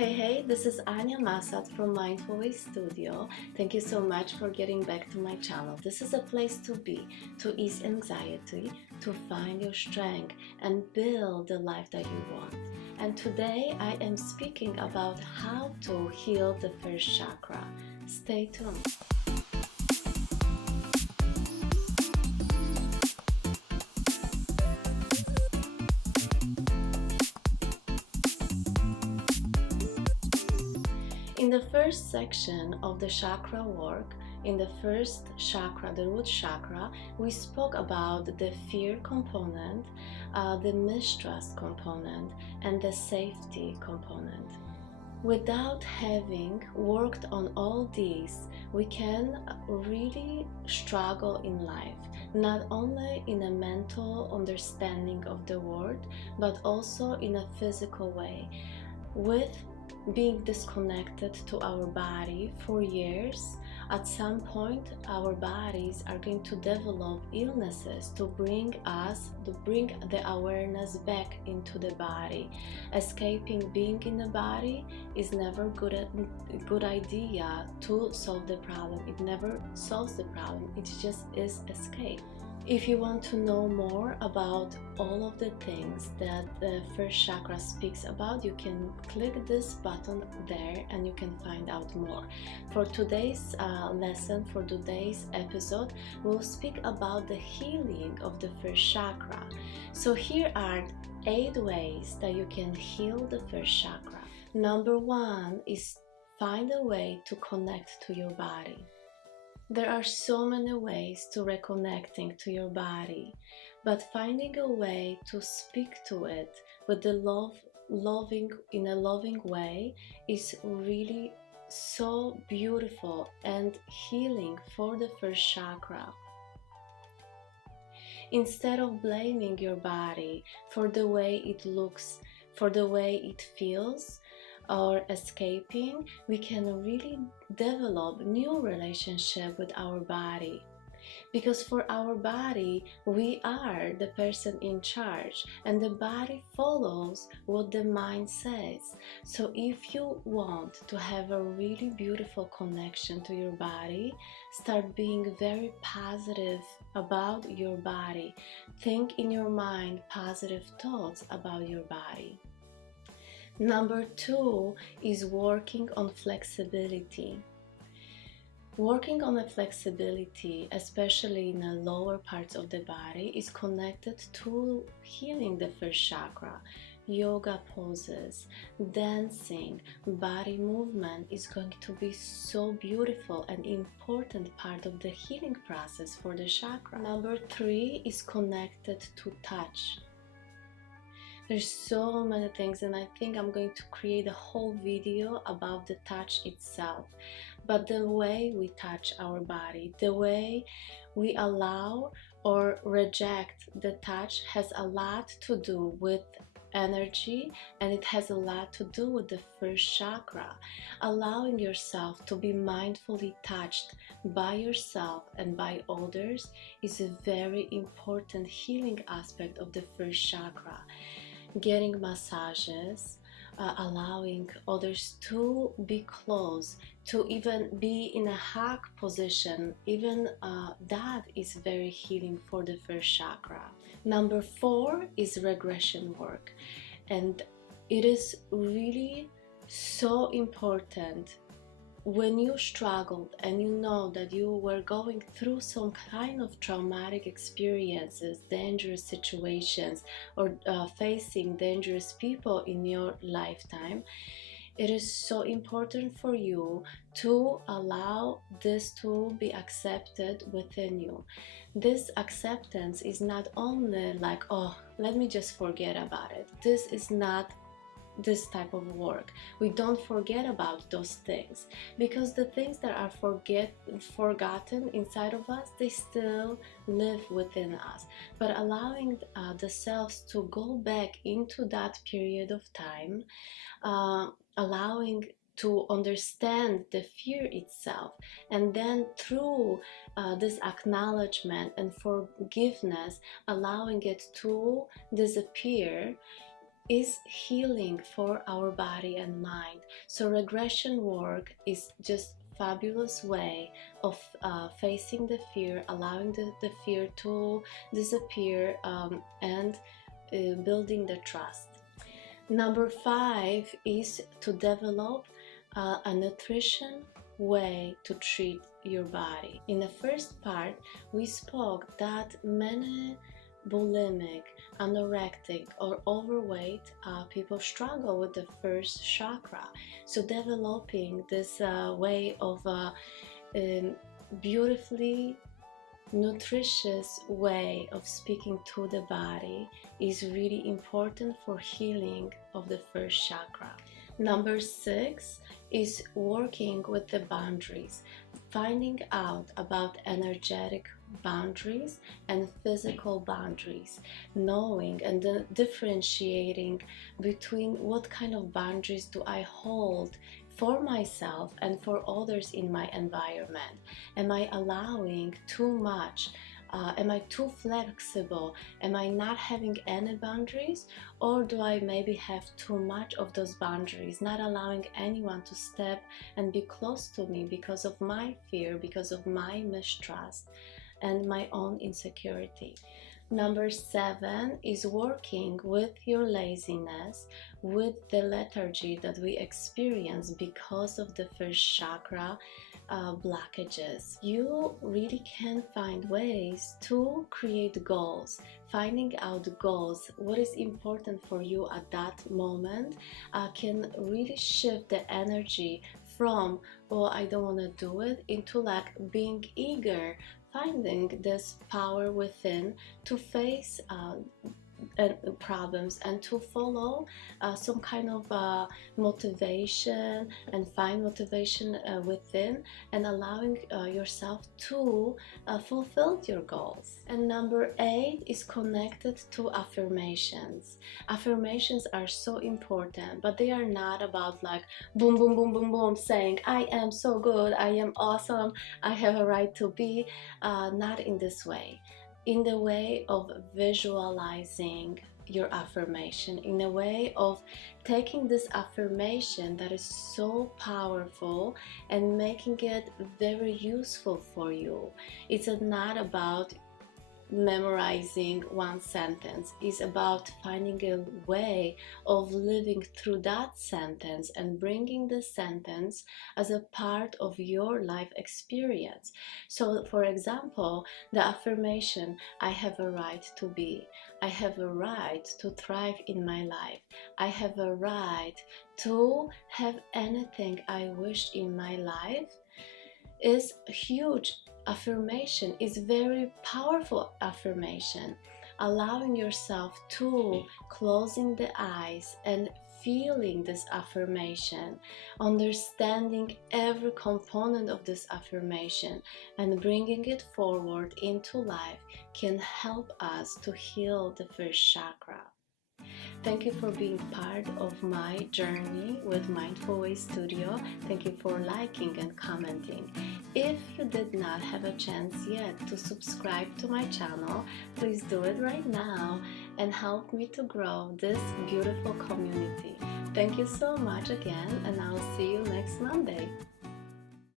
Hey, this is Ania Massatt from Mindful Way Studio. Thank you so much for getting back to my channel. This is a place to be, to ease anxiety, to find your strength and build the life that you want. And today I am speaking about how to heal the first chakra. Stay tuned. In the first section of the chakra work, in the first chakra, the root chakra, we spoke about the fear component, the mistrust component, and the safety component. Without having worked on all these, we can really struggle in life, not only in a mental understanding of the world, but also in a physical way. With being disconnected to our body for years, at some point our bodies are going to develop illnesses to bring the awareness back into the body. Escaping being in the body is never a good idea to solve the problem. It never solves the problem, it just is escape. If you want to know more about all of the things that the first chakra speaks about, you can click this button there and you can find out more. For today's lesson, for today's episode, we'll speak about the healing of the first chakra. So here are 8 ways that you can heal the first chakra. Number 1 is find a way to connect to your body. There are so many ways to reconnecting to your body, but finding a way to speak to it with the in a loving way is really so beautiful and healing for the first chakra. Instead of blaming your body for the way it looks, for the way it feels, or escaping, we can really develop new relationship with our body. Because for our body, we are the person in charge, and the body follows what the mind says. So if you want to have a really beautiful connection to your body, start being very positive about your body. Think in your mind positive thoughts about your body. Number 2 is working on flexibility. Working on the flexibility, especially in the lower parts of the body, is connected to healing the first chakra. Yoga poses, dancing, body movement is going to be so beautiful and important part of the healing process for the chakra. Number 3 is connected to touch. There's so many things, and I think I'm going to create a whole video about the touch itself. But the way we touch our body, the way we allow or reject the touch has a lot to do with energy, and it has a lot to do with the first chakra. Allowing yourself to be mindfully touched by yourself and by others is a very important healing aspect of the first chakra. Getting massages, allowing others to be close, to even be in a hug position, even that is very healing for the first chakra. Number 4 is regression work, and it is really so important. When you struggled and you know that you were going through some kind of traumatic experiences, dangerous situations, or facing dangerous people in your lifetime, it is so important for you to allow this to be accepted within you. This acceptance is not only like, oh, let me just forget about it. This is not this type of work. We don't forget about those things, because the things that are forgotten inside of us, they still live within us. But allowing the selves to go back into that period of time, allowing to understand the fear itself, and then through this acknowledgement and forgiveness, allowing it to disappear, is healing for our body and mind. So regression work is just fabulous way of facing the fear, allowing the fear to disappear, and building the trust. Number 5 is to develop a nutrition way to treat your body. In the first part, we spoke that many bulimic, anorectic, or overweight people struggle with the first chakra. So developing this way of beautifully nutritious way of speaking to the body is really important for healing of the first chakra. Number 6 is working with the boundaries, finding out about energetic boundaries and physical boundaries, knowing and differentiating between what kind of boundaries do I hold for myself and for others in my environment. Am I allowing too much? Am I too flexible? Am I not having any boundaries? Or do I maybe have too much of those boundaries, not allowing anyone to step and be close to me because of my fear, because of my mistrust and my own insecurity? Number 7 is working with your laziness, with the lethargy that we experience because of the first chakra blockages. You really can find ways to create goals, finding out goals, what is important for you at that moment, can really shift the energy from, oh, I don't want to do it, into like being eager, finding this power within to face problems and to follow some kind of motivation and find motivation within, and allowing yourself to fulfill your goals. And number 8 is connected to affirmations. Affirmations are so important, but they are not about like boom boom boom boom boom saying I am so good, I am awesome, I have a right to be, not in this way. In the way of visualizing your affirmation, in a way of taking this affirmation that is so powerful and making it very useful for you. It's not about memorizing one sentence, is about finding a way of living through that sentence and bringing the sentence as a part of your life experience. So for example, the affirmation, I have a right to be, I have a right to thrive in my life, I have a right to have anything I wish in my life, is huge affirmation, is very powerful affirmation. Allowing yourself to closing the eyes and feeling this affirmation, understanding every component of this affirmation and bringing it forward into life can help us to heal the first chakra. Thank you for being part of my journey with Mindful Way Studio. Thank you for liking and commenting. If you did not have a chance yet to subscribe to my channel, please do it right now and help me to grow this beautiful community. Thank you so much again, and I'll see you next Monday.